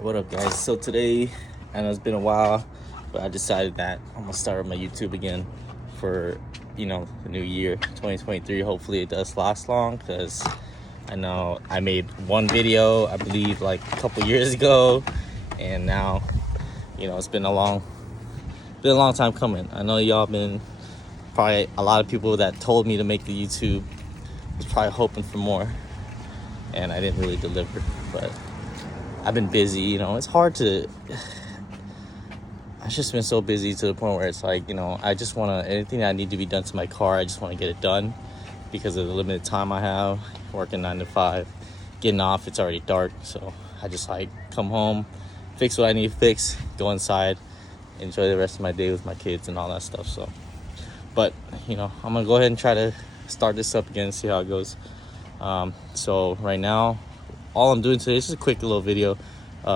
What up, guys? So today, I know it's been a while, but I decided that I'm gonna start my YouTube again for the new year 2023. Hopefully it does last long, because I know I made one video, I believe, like a couple years ago, and now it's been a long time coming. I know y'all been, probably a lot of people that told me to make the YouTube was probably hoping for more, and I didn't really deliver. But I've been busy. It's hard to, I've just been so busy to the point where it's like, I just want to, anything that need to be done to my car, I just want to get it done because of the limited time I have, working 9 to 5, getting off, it's already dark. So I just like come home, fix what I need to fix, go inside, enjoy the rest of my day with my kids and all that stuff. So, but I'm gonna go ahead and try to start this up again, see how it goes. So right now, all I'm doing today is just a quick little video,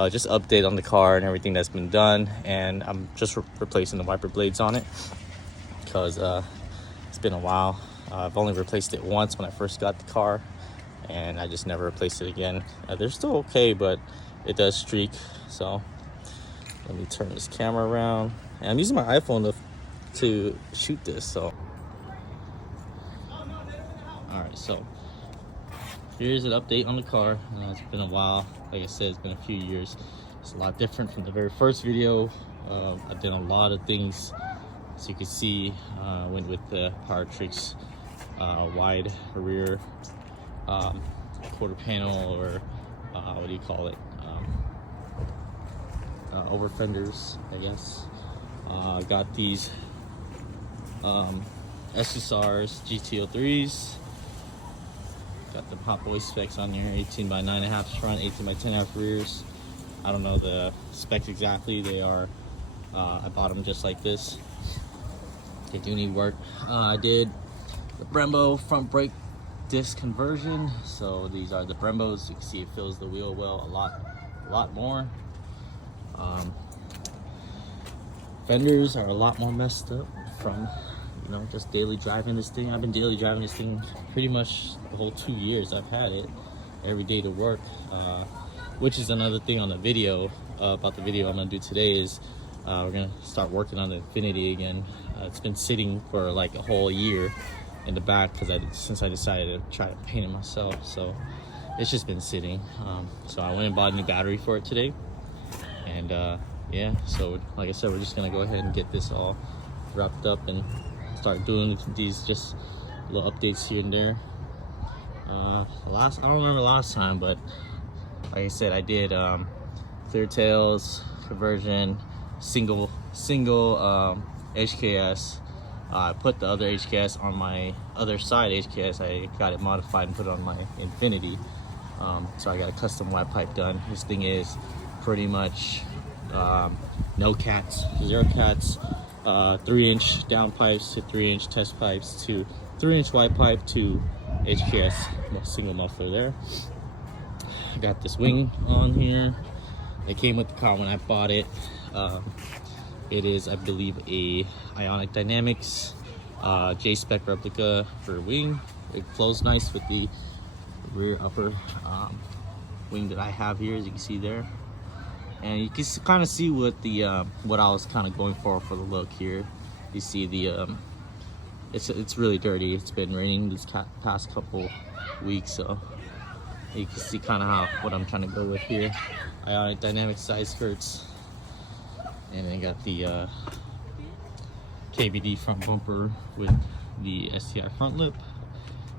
just update on the car and everything that's been done, and I'm just replacing the wiper blades on it because it's been a while. I've only replaced it once when I first got the car, and I just never replaced it again. They're still okay, but it does streak. So let me turn this camera around, and I'm using my iPhone to shoot this. So all right, so here's an update on the car. It's been a while. Like I said, it's been a few years. It's a lot different from the very first video. I've done a lot of things. As you can see, I went with the Powertrix wide rear quarter panel, or what do you call it? Over fenders, I guess. Got these SSRs GT03s. Got the Hot Boy specs on here, 18 by 9.5 front, 18 by 10.5 rears. I don't know the specs exactly. They are, I bought them just like this. They do need work. I did the Brembo front brake disc conversion. So these are the Brembos. You can see it fills the wheel well a lot more. Fenders are a lot more messed up from just daily driving this thing. I've been daily driving this thing pretty much the whole 2 years I've had it, every day to work, which is another thing on the video, about the video I'm gonna do today is we're gonna start working on the Infiniti again. It's been sitting for like a whole year in the back since I decided to try to paint it myself, so it's just been sitting. So I went and bought a new battery for it today, and yeah, so like I said, we're just gonna go ahead and get this all wrapped up and start doing these just little updates here and there. I don't remember last time, but like I said, I did clear tails conversion, single HKS. I put the other HKS on my other side HKS. I got it modified and put it on my Infiniti. So I got a custom wide pipe done. This thing is pretty much no cats, 0 cats. 3-inch down pipes to 3-inch test pipes to 3-inch wide pipe to HKS single muffler there. I got this wing on here. It came with the car when I bought it. It is, I believe, a Ionic Dynamics J-Spec replica for wing. It flows nice with the rear upper wing that I have here, as you can see there. And you can kind of see what what I was kind of going for the look here. You see the it's really dirty. It's been raining this past couple weeks, so you can see kind of what I'm trying to go with here. Ionic Dynamic side skirts, and then got the KBD front bumper with the STI front lip,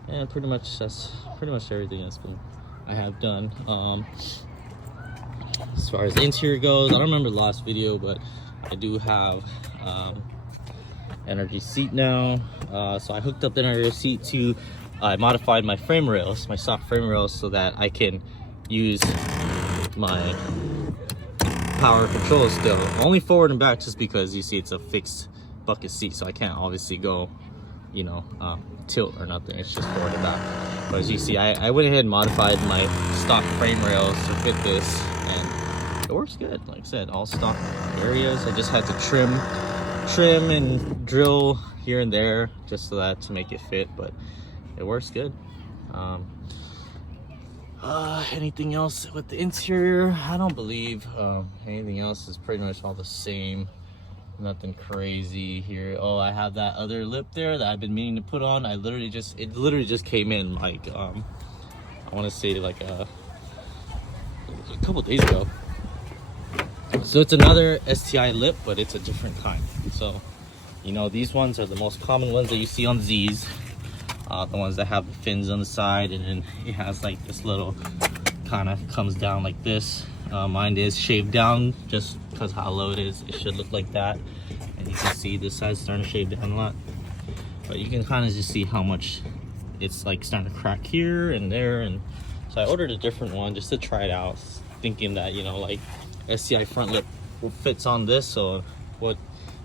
and pretty much that's everything I have done. As far as the interior goes, I don't remember the last video, but I do have energy seat now. So I hooked up the energy seat to, I modified my frame rails, my stock frame rails, so that I can use my power controls still. Only forward and back, just because you see it's a fixed bucket seat, so I can't obviously go, tilt or nothing. It's just forward and back. But as you see, I went ahead and modified my stock frame rails to fit this, and it works good. Like I said, all stock areas. I just had to trim and drill here and there just so that to make it fit, but it works good. Anything else with the interior? I don't believe anything else is pretty much all the same. Nothing crazy here. Oh, I have that other lip there that I've been meaning to put on. It literally just came in like I want to say like a couple days ago. So it's another STI lip, but it's a different kind. So you know, these ones are the most common ones that you see on Z's, the ones that have the fins on the side, and then it has like this little kind of comes down like this. Mine is shaved down just because how low it is. It should look like that, and you can see this side's starting to shave down a lot, but you can kind of just see how much it's like starting to crack here and there. And so I ordered a different one just to try it out, thinking that, you know, like STI front lip fits on this, so what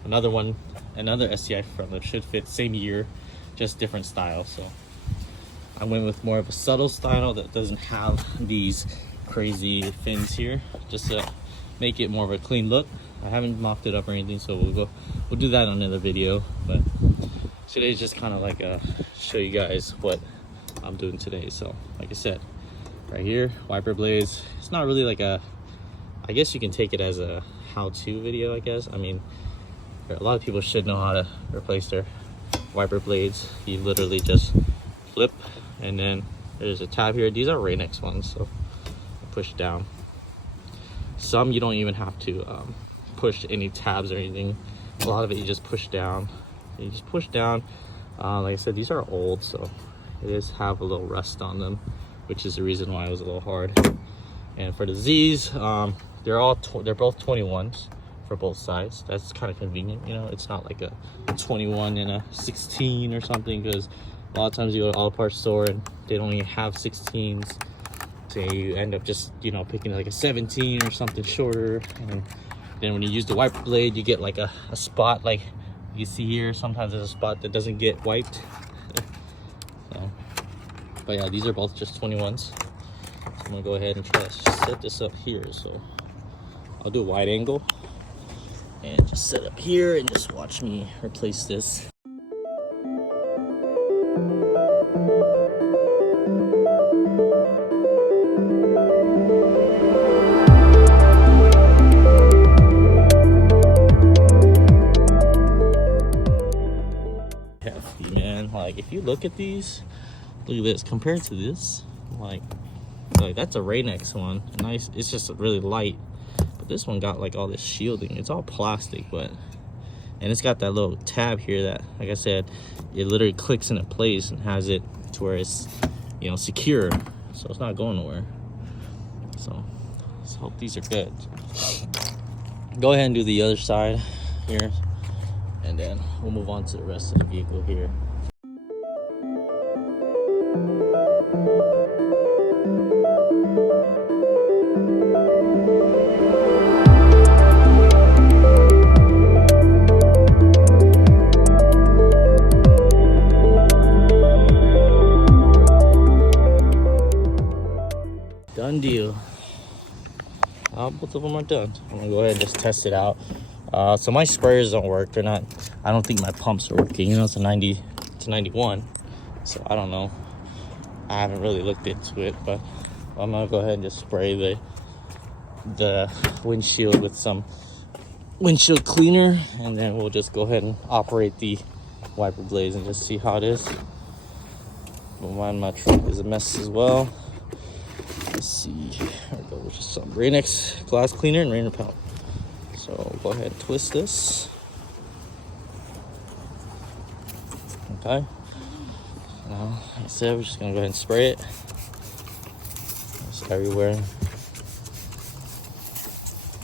another STI front lip should fit, same year, just different style. So I went with more of a subtle style that doesn't have these crazy fins here, just to make it more of a clean look. I haven't mocked it up or anything, so we'll do that on another video. But today's just kind of like show you guys what I'm doing today. So like I said, right here, wiper blades. It's not really like I guess you can take it as a how-to video, I guess. I mean, a lot of people should know how to replace their wiper blades. You literally just flip, and then there's a tab here. These are Rain-X ones, so push down. Some you don't even have to push any tabs or anything. A lot of it you just push down. You just push down. Like I said, these are old, so it is have a little rust on them, which is the reason why it was a little hard. And for the Z's, they're both 21s for both sides. That's kind of convenient, you know. It's not like a 21 and a 16 or something, because a lot of times you go to auto parts store and they don't even have 16s. So you end up just, you know, picking like a 17 or something shorter, and then when you use the wiper blade, you get like a spot, like you see here. Sometimes there's a spot that doesn't get wiped. So, but yeah, these are both just 21s. So I'm gonna go ahead and try to set this up here. So I'll do a wide angle and just set up here and just watch me replace this. Hefty, man. Like if you look at these, look at this compared to this, like that's a Rain-X one. Nice, it's just really light. But this one got like all this shielding. It's all plastic, but and it's got that little tab here that, like I said, it literally clicks into place and has it to where it's, you know, secure, so it's not going nowhere. So let's hope these are good. Go ahead and do the other side here, and then we'll move on to the rest of the vehicle here. Done deal. Both of them are done. I'm gonna go ahead and just test it out. So my sprayers don't work. They're not, I don't think my pumps are working. You know, it's a 90 to 91. So I don't know. I haven't really looked into it, but I'm gonna go ahead and just spray the windshield with some windshield cleaner, and then we'll just go ahead and operate the wiper blades and just see how it is. But my truck is a mess as well. Let's see. There we go. With just some Rain-X glass cleaner and rain repellent. So go ahead and twist this. Okay. Now, like I said, we're just gonna go ahead and spray it. It's everywhere.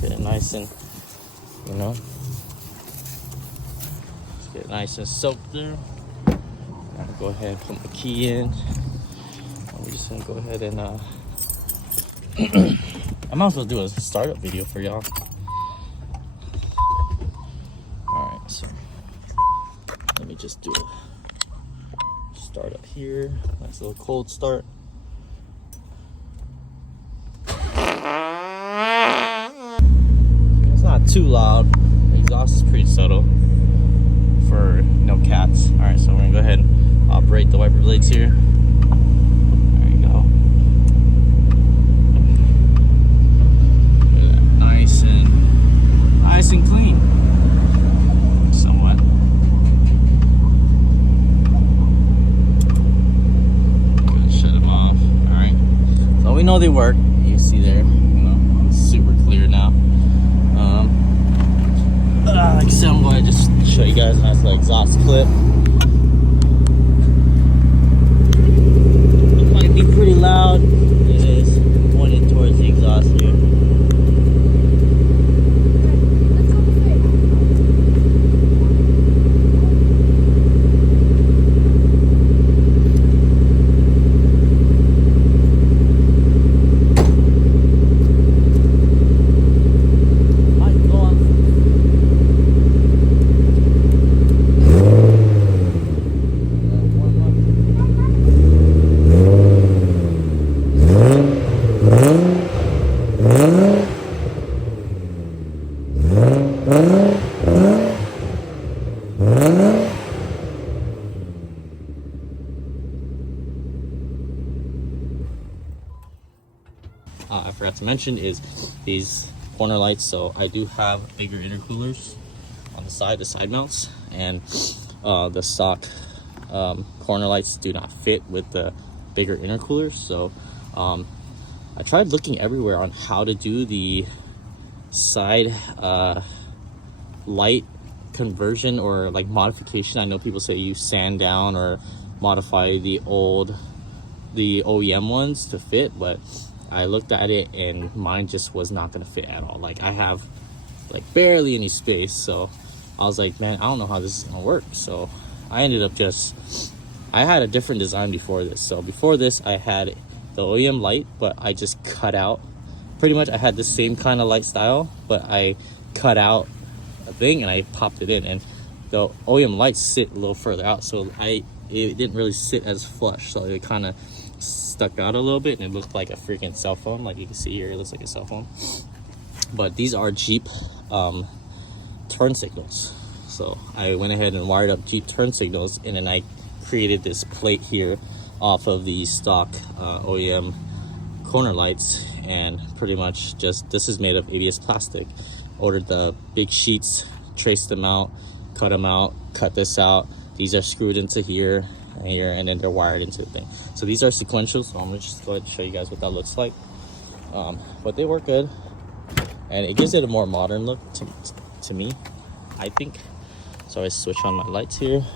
Get it nice and, you know, let's get it nice and soaked there. I'll go ahead and put my key in. I'm just gonna go ahead and I might as well do a startup video for y'all. Alright, so let me just do a start up here. Nice little cold start. It's not too loud. The exhaust is pretty subtle for no cats. Alright, so we're gonna go ahead and operate the wiper blades here. There you go. know they work. You see there, it's super clear now. Like I said, I'm going to just show you guys a nice little exhaust clip. It might be pretty loud. It is pointed towards the exhaust here. I forgot to mention is these corner lights. So I do have bigger intercoolers on the side mounts, and the stock corner lights do not fit with the bigger intercoolers. So I tried looking everywhere on how to do the side light conversion or like modification. I know people say you sand down or modify the OEM ones to fit, but I looked at it and mine just was not gonna fit at all. Like I have like barely any space, so I was like, man, I don't know how this is gonna work. So I ended up I had a different design before this. So before this I had the OEM light, but I just cut out, pretty much I had the same kind of light style, but I cut out a thing and I popped it in, and the OEM lights sit a little further out, so it didn't really sit as flush, so it kind of stuck out a little bit and it looked like a freaking cell phone. Like you can see here, it looks like a cell phone. But these are Jeep turn signals, so I went ahead and wired up Jeep turn signals, and then I created this plate here off of the stock OEM corner lights, and pretty much just, this is made of ABS plastic. Ordered the big sheets, traced them out, cut them out, cut this out. These are screwed into here and here, and then they're wired into the thing. So these are sequential, so I'm gonna just go ahead and show you guys what that looks like. But they work good, and it gives it a more modern look to me, I think. So I switch on my lights here.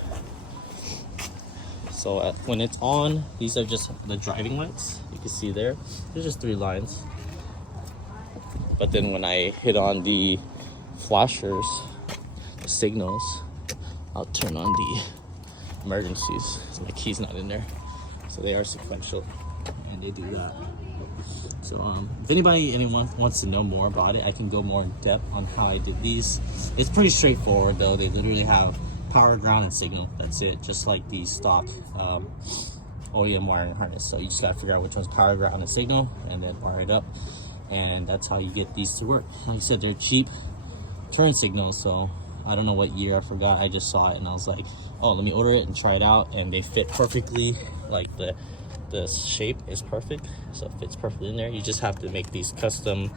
So when it's on, these are just the driving lights. You can see there, there's just 3 lines. But then when I hit on the flashers, the signals, I'll turn on the emergencies. So my key's not in there. So they are sequential, and they do that. So if anyone wants to know more about it, I can go more in depth on how I did these. It's pretty straightforward though. They literally have power, ground, and signal. That's it, just like the stock OEM wiring harness. So you just gotta figure out which one's power, ground, and signal, and then wire it up. And that's how you get these to work. Like I said, they're cheap turn signals, so I don't know what year, I forgot. I just saw it and I was like, oh, let me order it and try it out, and they fit perfectly. Like the shape is perfect, so it fits perfectly in there. You just have to make these custom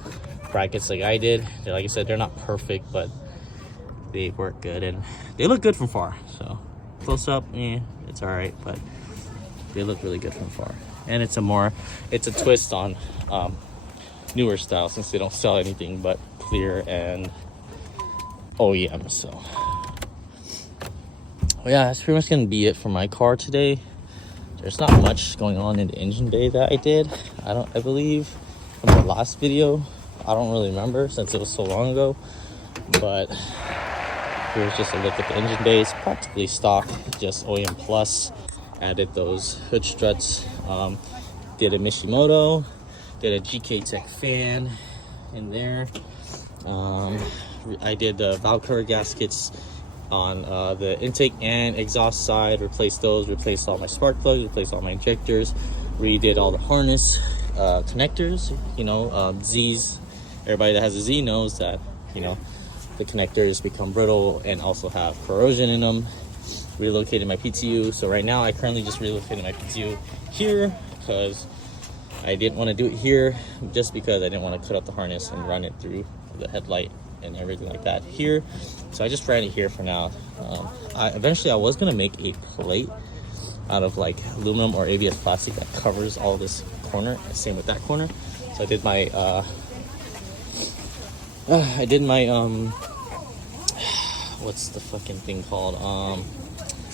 brackets like I did. Like I said, they're not perfect, but they work good and they look good from far. So close up, it's all right, but they look really good from far. And it's a twist on newer style, since they don't sell anything but clear and OEM. So well, yeah, that's pretty much gonna be it for my car today. There's not much going on in the engine bay that I did. I believe from the last video, I don't really remember since it was so long ago, but here's just a look at the engine bay. It's practically stock, just OEM plus. Added those hood struts, did a Mishimoto, did a GK Tech fan in there. I did the valve cover gaskets on the intake and exhaust side, replaced all my spark plugs, replaced all my injectors, redid all the harness connectors. Z's, everybody that has a Z knows that the connectors become brittle and also have corrosion in them. Relocated my PTU, so right now I currently just relocated my PTU here because I didn't want to do it here, just because I didn't want to cut out the harness and run it through the headlight and everything like that here. So I just ran it here for now. Eventually I was gonna make a plate out of like aluminum or ABS plastic that covers all this corner, same with that corner. So I did my what's the fucking thing called,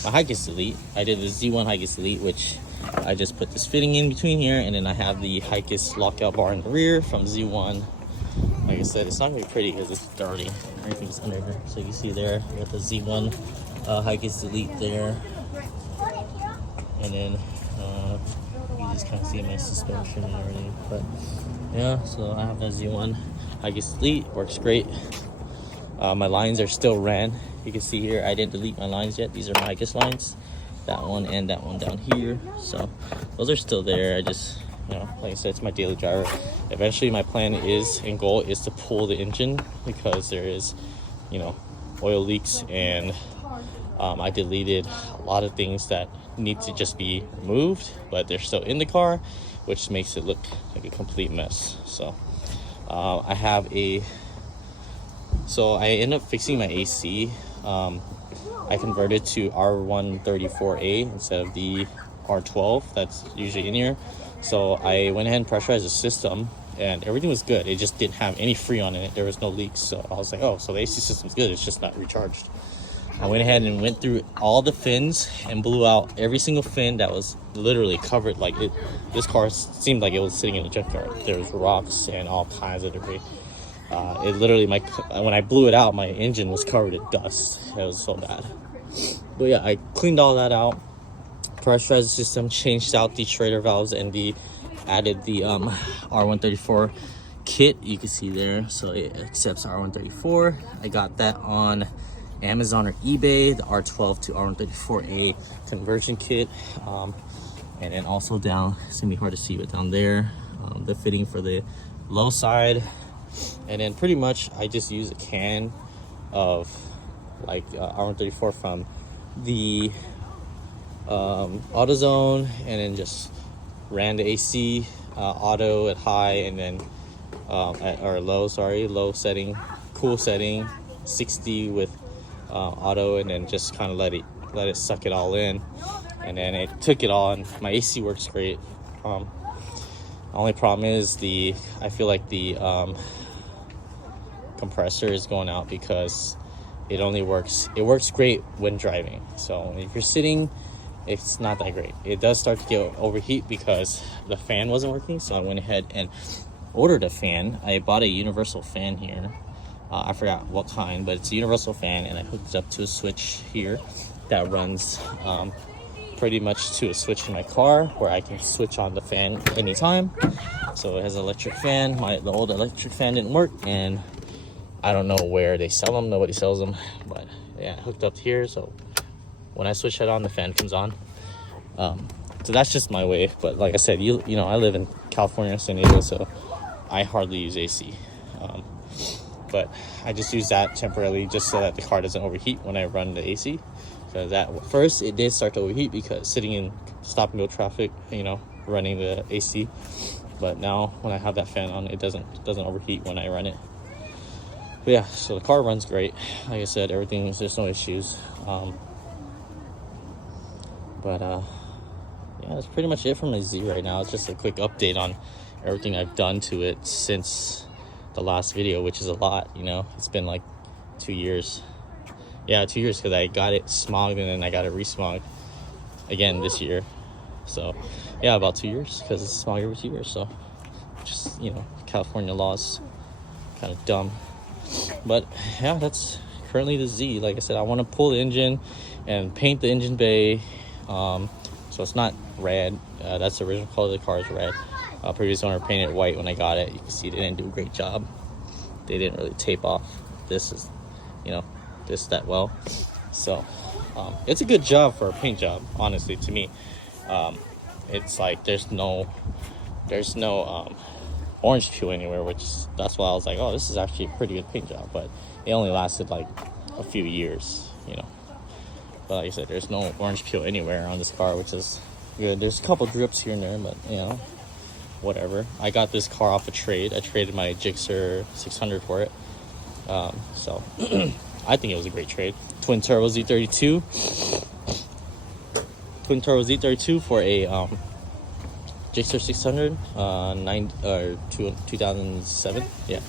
my Hikest Elite. I did the Z1 Hikest Elite, which I just put this fitting in between here, and then I have the Hikest lockout bar in the rear from Z1. Like I said, it's not gonna be pretty because it's dirty. Everything's under here. So you can see there, I got the Z1 Hikest Elite there. And then you just kind of see my suspension and everything. But yeah, so I have that Z1 Hikest Elite, works great. My lines are still ran. You can see here, I didn't delete my lines yet. These are my Hikest lines. That one and that one down here. So those are still there. I just, you know, like I said, it's my daily driver. Eventually my plan is and goal is to pull the engine because there is, you know, oil leaks, and I deleted a lot of things that need to just be removed, but they're still in the car, which makes it look like a complete mess. So I end up fixing my AC. I converted to R134A instead of the R12 that's usually in here. So I went ahead and pressurized the system, and everything was good. It just didn't have any Freon in it. There was no leaks. So I was like, oh, so the AC system's good. It's just not recharged. I went ahead and went through all the fins and blew out every single fin that was literally covered. Like it, this car seemed like it was sitting in a junkyard. There was rocks and all kinds of debris. It literally, when I blew it out, my engine was covered in dust. It was so bad. But yeah, I cleaned all that out, pressurized the system, changed out the Schrader valves, and added the R134 kit. You can see there, so it accepts R134. I got that on Amazon or eBay, the R12 to R134A conversion kit. And then also down, it's gonna be hard to see, but down there, the fitting for the low side. And then pretty much I just use a can of like R134 from the AutoZone, and then just ran the AC auto at high, and then low setting, cool setting 60 with auto, and then just kind of let it suck it all in, and then it took it all, and my AC works great. The only problem is I feel like the compressor is going out because it works great when driving. So if you're sitting, it's not that great. It does start to get overheat because the fan wasn't working. So I went ahead and ordered a fan. I bought a universal fan here. I forgot what kind, but it's a universal fan, and I hooked it up to a switch here that runs pretty much to a switch in my car where I can switch on the fan anytime. So it has an electric fan. The old electric fan didn't work, and I don't know where they sell them. Nobody sells them, but yeah, hooked up here. So when I switch that on, the fan comes on. So that's just my way. But like I said, you know, I live in California, San Diego, so I hardly use AC. But I just use that temporarily just so that the car doesn't overheat when I run the AC. Because first it did start to overheat because sitting in stop and go traffic, you know, running the AC. But now when I have that fan on, it doesn't overheat when I run it. But yeah, so the car runs great. Like I said, there's no issues. Yeah, that's pretty much it for my Z right now. It's just a quick update on everything I've done to it since the last video, which is a lot, you know. It's been like 2 years. Yeah, 2 years, because I got it smogged and then I got it resmogged again this year. So yeah, about 2 years, because it's smogged every 2 years. So just, you know, California laws, kind of dumb. But yeah, that's currently the Z. Like I said, I want to pull the engine and paint the engine bay. So it's not red. That's the original color of the car, is red. Previous owner painted it white when I got it. You can see they didn't do a great job. They didn't really tape off this that well. So it's a good job for a paint job, honestly, to me. It's like there's no orange peel anywhere, that's why I was like, oh, this is actually a pretty good paint job. But it only lasted like a few years, you know. But like I said, there's no orange peel anywhere on this car, which is good. There's a couple drips here and there, but you know, whatever. I got this car off a trade. I traded my Gixxer 600 for it. So I think it was a great trade. Twin turbo Z32 for a Gixxer Gixxer 600, 2007. Yeah,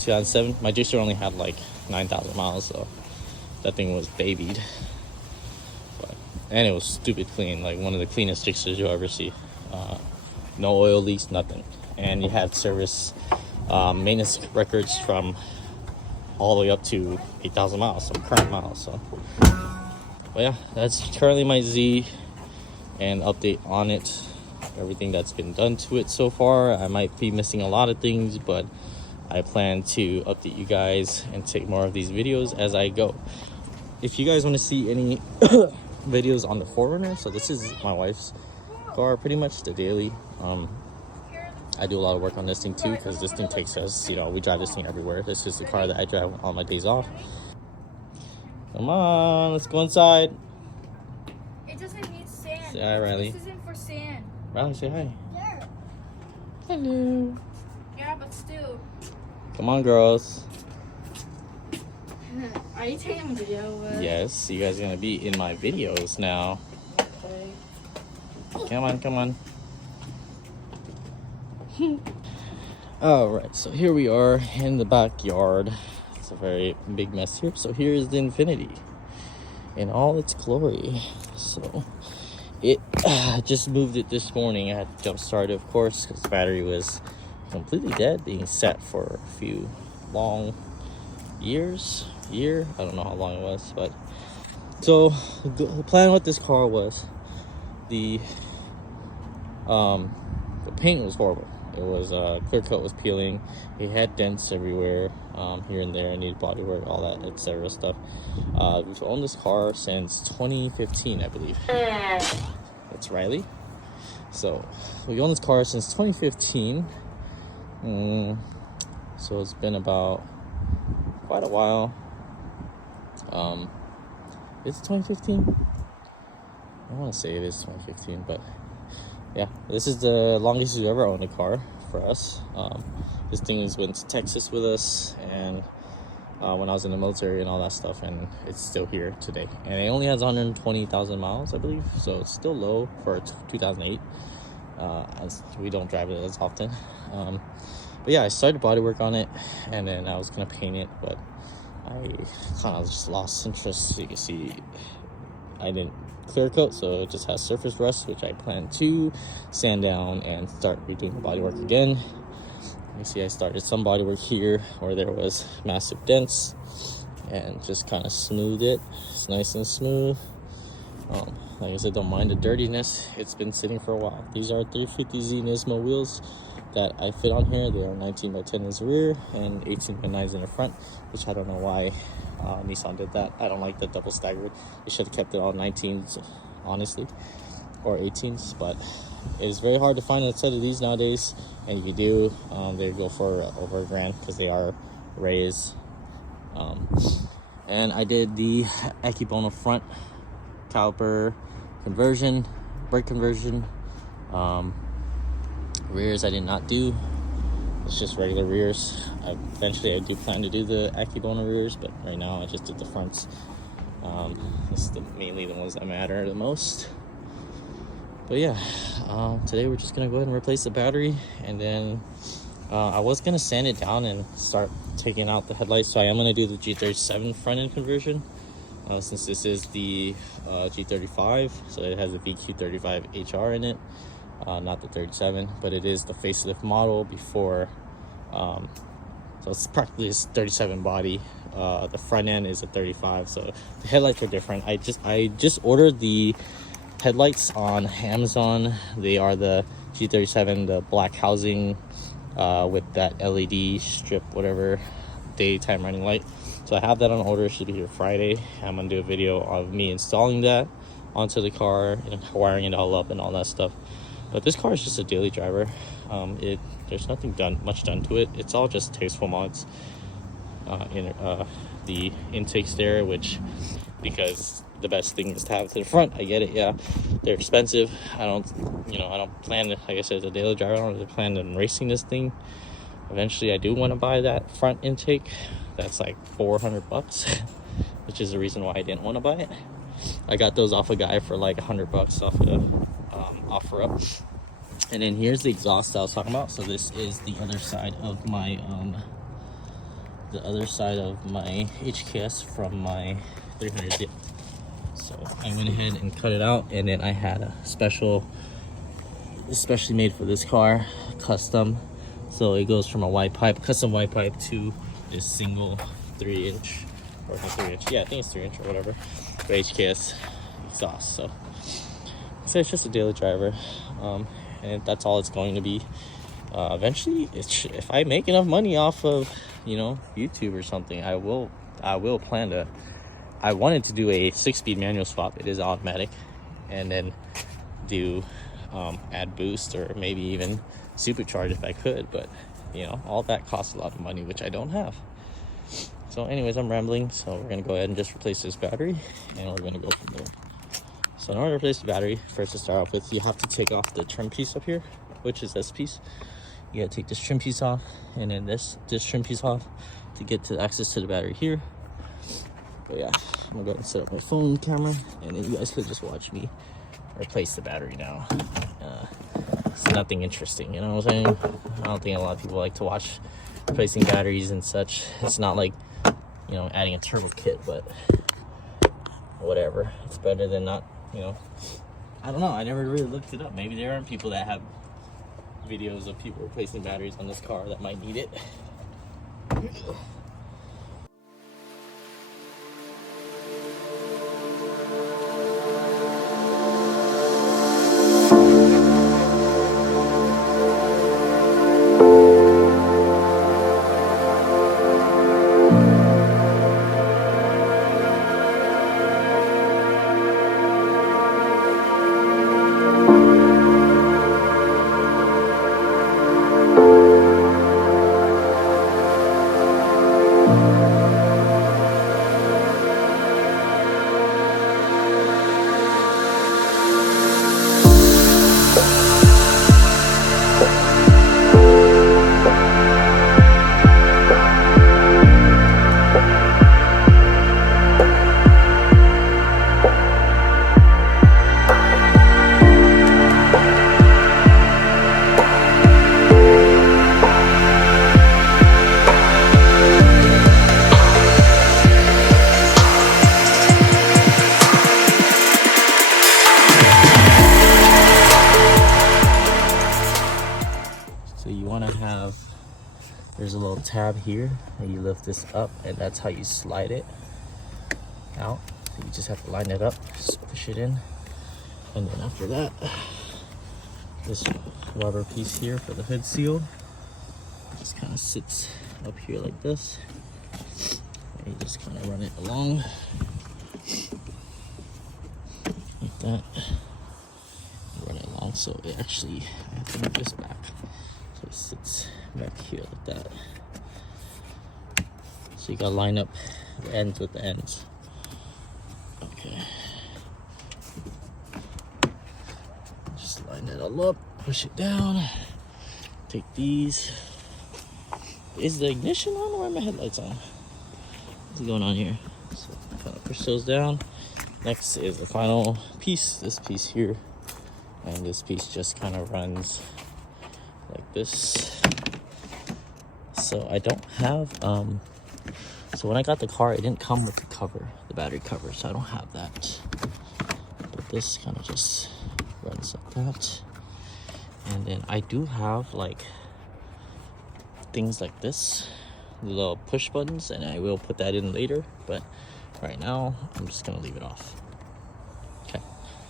2007. My Gixxer only had like 9,000 miles, so that thing was babied. But, and it was stupid clean, like one of the cleanest Gixxers you'll ever see. No oil leaks, nothing. And you had service maintenance records from all the way up to 8,000 miles, some current miles. So, but yeah, that's currently my Z and update on it. Everything that's been done to it so far. I might be missing a lot of things, but I plan to update you guys and take more of these videos as I go. If you guys want to see any videos on the 4Runner, so this is my wife's car, pretty much the daily. I do a lot of work on this thing too, because this thing takes us, you know, we drive this thing everywhere. This is the car that I drive on my days off. Come on, let's go inside. It doesn't need sand. Say hi, Riley. This isn't for sand. Riley, say hi. Yeah. Hello. Yeah, but still. Come on, girls. Are you taking a video? Yes, you guys are gonna be in my videos now. Come on, come on. All right, so here we are in the backyard. It's a very big mess here. So here is the Infiniti in all its glory. So it just moved it this morning. I had to jump start it, of course, because the battery was completely dead, being set for a few long years. I don't know how long it was, but so the plan with this car was the paint was horrible. It was clear coat was peeling. It had dents everywhere, here and there. I needed body work, all that, etc. stuff. We've owned this car since 2015, I believe. That's Riley. So we owned this car since 2015. So it's been about quite a while. It's 2015. I want to say it is 2015, but yeah, this is the longest we've ever owned a car for us. This thing has been to Texas with us, and when I was in the military and all that stuff, and it's still here today. And it only has 120,000 miles, I believe, so it's still low for 2008. As we don't drive it as often. But yeah, I started body work on it, and then I was gonna paint it, but I kind of just lost interest. So you can see I didn't clear coat, so it just has surface rust, which I plan to sand down and start redoing the body work again. You see I started some body work here where there was massive dents, and just kind of smoothed it. It's nice and smooth. Like I said, don't mind the dirtiness. It's been sitting for a while. These are 350Z Nismo wheels that I fit on here. They are 19 by 10 in the rear and 18 by 9s in the front, which I don't know why Nissan did that. I don't like the double staggered. They should have kept it all 19s, honestly, or 18s, but it's very hard to find a set of these nowadays, and if you do, they go for over $1,000 because they are raised. And I did the Akebono front caliper conversion, brake conversion. Rears I did not do. It's just regular rears. Eventually I do plan to do the Akebono rears, but right now I just did the fronts. It's mainly the ones that matter the most. But yeah, today we're just gonna go ahead and replace the battery, and then I was gonna sand it down and start taking out the headlights, so I am gonna do the G37 front end conversion. Since this is the G35, so it has a VQ35 HR in it, not the 37, but it is the facelift model before, so it's practically a 37 body. The front end is a 35, so the headlights are different. I just ordered the headlights on Amazon. They are the G37, the black housing with that LED strip, whatever, daytime running light. So I have that on order. It should be here Friday. I'm gonna do a video of me installing that onto the car and wiring it all up and all that stuff. But this car is just a daily driver. There's nothing much done to it. It's all just tasteful mods. In the intakes there, which, because the best thing is to have to the front. I get it, yeah, they're expensive. I don't plan to, like I said, as a daily driver, I don't plan on racing this thing. Eventually I do want to buy that front intake. That's like $400, which is the reason why I didn't want to buy it. I got those off a guy for like $100 off of OfferUp. And then here's the exhaust I was talking about. So this is the other side of my HKS from my 300 zip. So I went ahead and cut it out, and then I had a especially made for this car, custom. So it goes from a custom white pipe to this single 3-inch, or not 3-inch, yeah, I think it's 3-inch or whatever, for HKS exhaust. So it's just a daily driver, and that's all it's going to be. Eventually, if I make enough money off of, YouTube or something, I will plan to. I wanted to do a 6-speed manual swap. It is automatic, and then do add boost or maybe even supercharge if I could. But all that costs a lot of money, which I don't have. So, anyways, I'm rambling. So we're gonna go ahead and just replace this battery, and we're gonna go from there. So in order to replace the battery, first to start off with, you have to take off the trim piece up here, which is this piece. You gotta take this trim piece off, and then this trim piece off to get to access to the battery here. But yeah, I'm gonna go ahead and set up my phone camera, and then you guys could just watch me replace the battery now. It's nothing interesting, you know what I'm saying? I don't think a lot of people like to watch replacing batteries and such. It's not like, adding a turbo kit, but whatever. It's better than not, I don't know. I never really looked it up. Maybe there aren't people that have videos of people replacing batteries on this car that might need it. There's a little tab here, and you lift this up, and that's how you slide it out. So you just have to line it up, just push it in, and then after that, this rubber piece here for the hood seal just kind of sits up here like this, and you just kind of run it along like that. Run it along so it actually, I have to move this back so it sits back here like that. So you gotta line up the ends with the ends. Okay. Just line it all up, push it down, take these. Is the ignition on, or are my headlights on? What's going on here? So kind of push those down. Next is the final piece, this piece here. And this piece just kind of runs like this. So I don't have, so when I got the car, it didn't come with the cover, the battery cover, so I don't have that. But this kind of just runs like that. And then I do have like things like this, little push buttons, and I will put that in later, but right now I'm just gonna leave it off. Okay,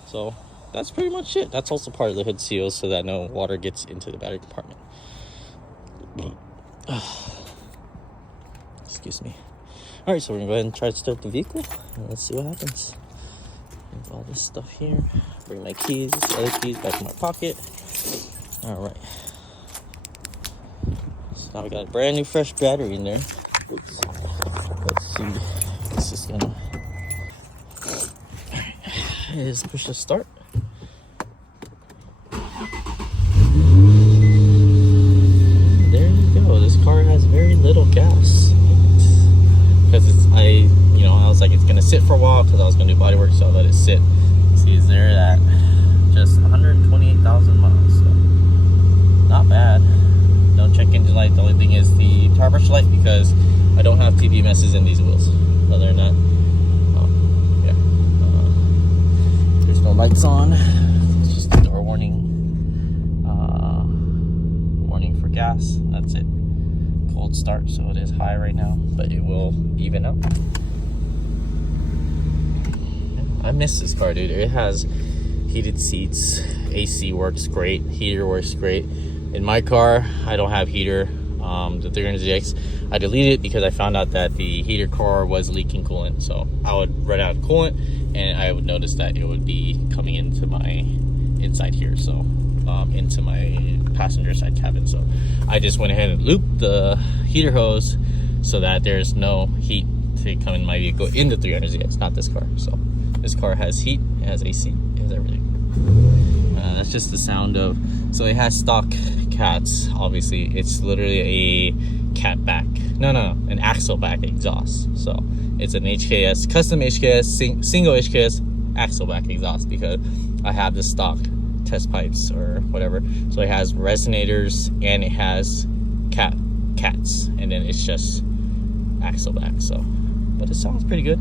so that's pretty much it. That's also part of the hood seal so that no water gets into the battery compartment. Excuse me. All right, so we're gonna go ahead and try to start the vehicle, and let's see what happens. Have all this stuff here. Bring my keys, other keys back in my pocket. All right. So now we got a brand new fresh battery in there. Oops. Let's see. This is gonna. All right. Just push the start. There you go. This car has very little gas because I was like, it's gonna sit for a while because I was gonna do body work, so I let it sit. See, it's there at just 128,000 miles. So not bad. Don't check engine light. The only thing is the tire pressure light because I don't have TPMSs in these wheels. Other than that, yeah. There's no lights on. It's just the door warning. Warning for gas. That's it. Cold start, so it is high right now, but it will even out. I miss this car, dude. It has heated seats, AC works great, heater works great. In my car, I don't have heater. The 300ZX, I deleted it because I found out that the heater core was leaking coolant. So I would run out of coolant, and I would notice that it would be coming into my inside here, so into my passenger side cabin. So I just went ahead and looped the heater hose so that there's no heat to come in my vehicle in the 300ZX, not this car. So this car has heat, it has AC, it has everything. That's just the sound of, so it has stock cats. Obviously it's literally a cat back, an axle back exhaust. So it's an HKS, custom HKS, single HKS axle back exhaust, because I have the stock test pipes or whatever. So it has resonators and it has cats, and then it's just axle back. So, but it sounds pretty good.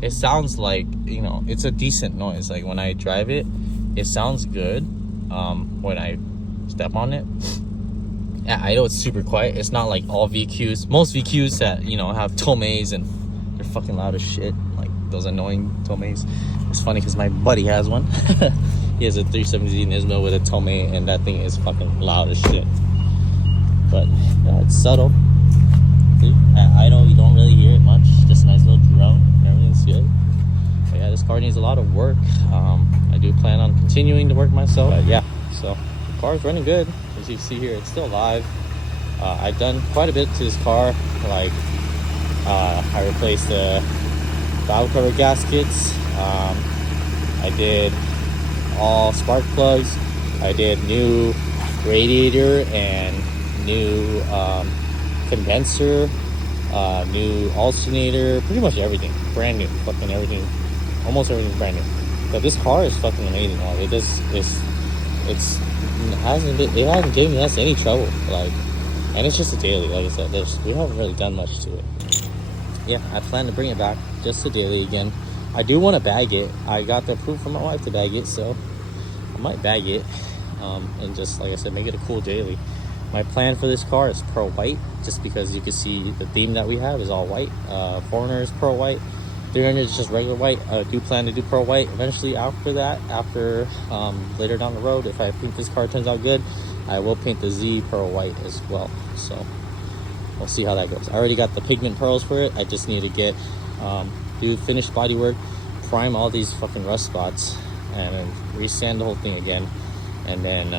It sounds like, you know, it's a decent noise. Like when I drive it, it sounds good. When I step on it, yeah, I know it's super quiet. It's not like all VQs. Most VQs that, you know, have Tomeis and they're fucking loud as shit. Like those annoying Tomeis. It's funny because my buddy has one. He has a 370Z Nismo with a Tomei, and that thing is fucking loud as shit. But it's subtle. I know you don't really hear it much. Just a nice little drone. Everything's good. But yeah, this car needs a lot of work. I do plan on continuing to work myself. But yeah, so the car's running good. As you see here, it's still alive. I've done quite a bit to this car. Like I replaced the valve cover gaskets. I did all spark plugs. I did new radiator and new condenser, new alternator, pretty much everything, brand new, fucking everything, almost everything's brand new. But this car is fucking amazing. Like it hasn't given us any trouble. Like, and it's just a daily. Like I said, we haven't really done much to it. Yeah, I plan to bring it back just a daily again. I do want to bag it. I got the approval from my wife to bag it, so I might bag it, and just, like I said, make it a cool daily. My plan for this car is pearl white, just because you can see the theme that we have is all white. 4Runner is pearl white, 300 is just regular white. I do plan to do pearl white eventually after that, later down the road. If I think this car turns out good, I will paint the Z pearl white as well. So we'll see how that goes. I already got the pigment pearls for it. I just need to get do finished body work, prime all these fucking rust spots, and then resand the whole thing again. And then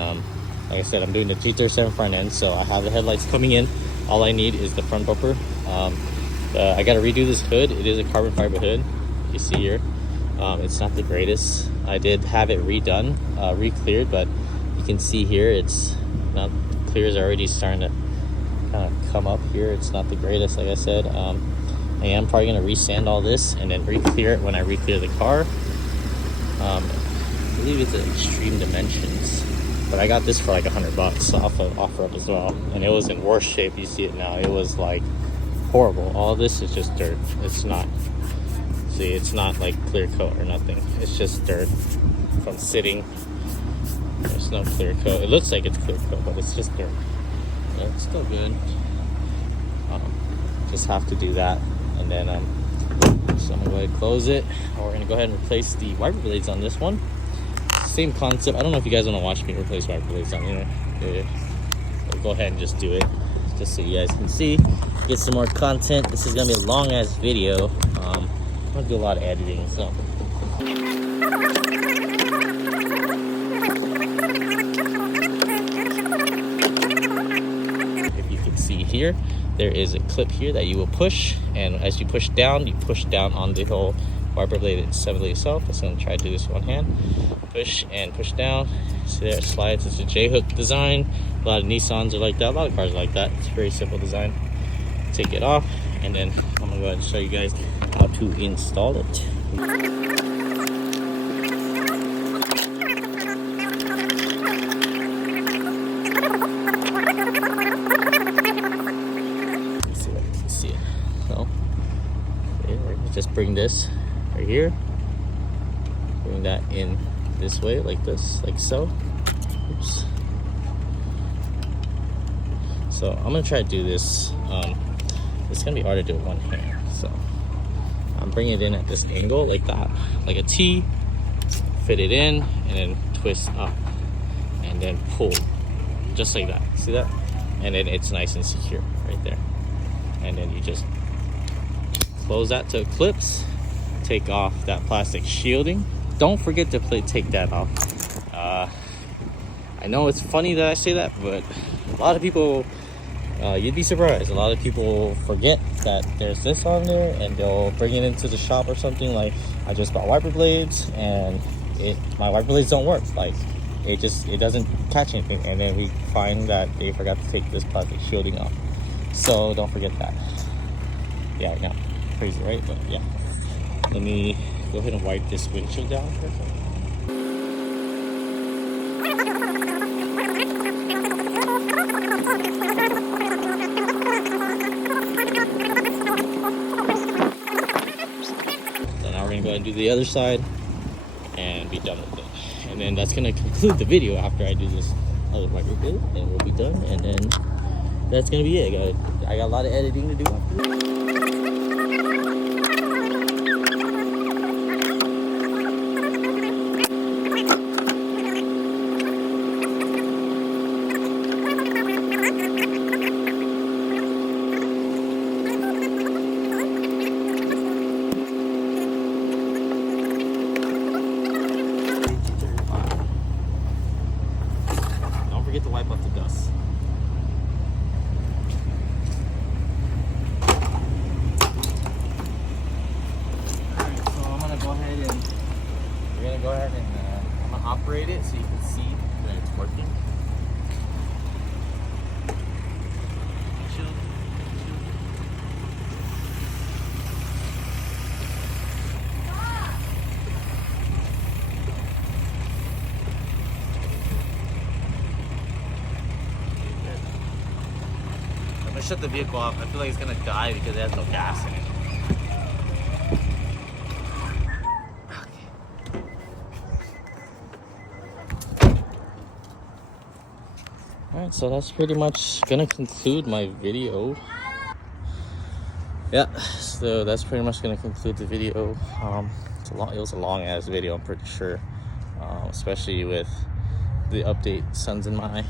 like I said, I'm doing the G37 front end, so I have the headlights coming in. All I need is the front bumper. I got to redo this hood. It is a carbon fiber hood, you see here. It's not the greatest. I did have it redone, re-cleared, but you can see here it's not, clear is already starting to kind of come up here. It's not the greatest, like I said. I am probably going to resand all this and then re-clear it when I re-clear the car. I believe it's at Extreme Dimensions, but I got this for like $100 off of OfferUp as well, and it was in worse shape. You see it now. It was like horrible. All this is just dirt. It's not, see, it's not like clear coat or nothing. It's just dirt from sitting. There's no clear coat. It looks like it's clear coat, but it's just dirt. Yeah, it's still good. Just have to do that, and then so I'm gonna go ahead and close it. We're gonna go ahead and replace the wiper blades on this one. Same concept. I don't know if you guys want to watch me replace wiper blades on here. I'll go ahead and just do it, just so you guys can see, get some more content. This is gonna be a long ass video. I'm gonna do a lot of editing, so. If you can see here, there is a clip here that you will push, and as you push down on the whole wiper blade assembly itself. I'm going to try to do this one hand. Push and push down. See there, it slides. It's a J-hook design. A lot of Nissans are like that. A lot of cars are like that. It's a very simple design. Take it off, and then I'm going to go ahead and show you guys how to install it. this right here, bring that in this way, like this, like so. Oops. So I'm gonna try to do this. It's gonna be hard to do it with one hand, so I'm bringing it in at this angle, like that, like a T. Fit it in, and then twist up, and then pull, just like that. See that? And then it's nice and secure right there. And then you just close that to clips. Take off that plastic shielding. Don't forget to take that off. I know it's funny that I say that, but a lot of people, you'd be surprised. A lot of people forget that there's this on there, and they'll bring it into the shop or something. Like, I just bought wiper blades, and my wiper blades don't work. Like, it doesn't catch anything, and then we find that they forgot to take this plastic shielding off. So don't forget that. Yeah, I know, crazy, right? But yeah, let me go ahead and wipe this windshield down for a second. So now we're gonna go ahead and do the other side and be done with it. And then that's gonna conclude the video after I do this other wiper blade, and we'll be done. And then that's gonna be it. I got a lot of editing to do after this. Don't forget to wipe off the dust. Go ahead and I'm gonna operate it so you can see that it's working. I'm gonna shut the vehicle off. I feel like it's gonna die because it has no gas in it. Alright, so that's pretty much gonna conclude my video. Yeah, so that's pretty much gonna conclude the video. It was a long ass video, I'm pretty sure, especially with the update, Sun's in my eye.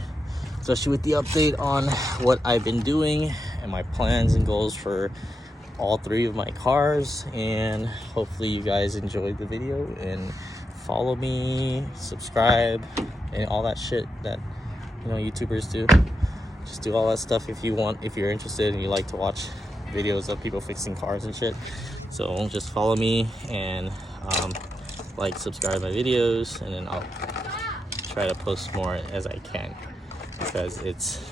Especially with the update on what I've been doing and my plans and goals for all 3 of my cars. And hopefully you guys enjoyed the video and follow me, subscribe, and all that shit that YouTubers do. Just do all that stuff if you want, if you're interested and you like to watch videos of people fixing cars and shit. So just follow me and like, subscribe my videos, and then I'll try to post more as I can, because it's,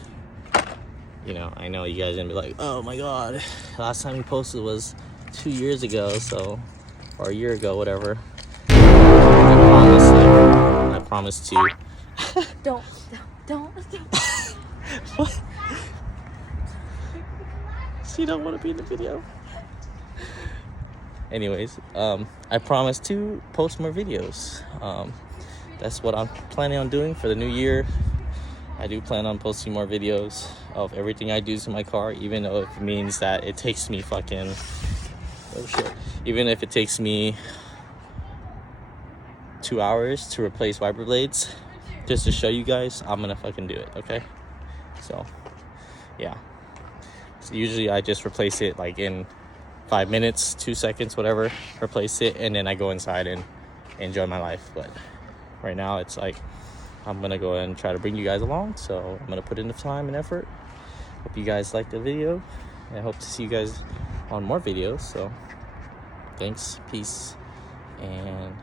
I know you guys are gonna be like, oh my god, last time you posted was 2 years ago, so, or a year ago, whatever. I promise to Don't. What? She don't want to be in the video. Anyways, I promise to post more videos. That's what I'm planning on doing for the new year. I do plan on posting more videos of everything I do to my car, even though it means that it takes me fucking, oh shit, even if it takes me 2 hours to replace wiper blades just to show you guys, I'm gonna fucking do it, okay? So yeah, so usually I just replace it like in 5 minutes, 2 seconds, whatever, replace it, and then I go inside and enjoy my life. But right now it's like, I'm gonna go and try to bring you guys along, so I'm gonna put in the time and effort. Hope you guys liked the video, and I hope to see you guys on more videos. So thanks, peace, and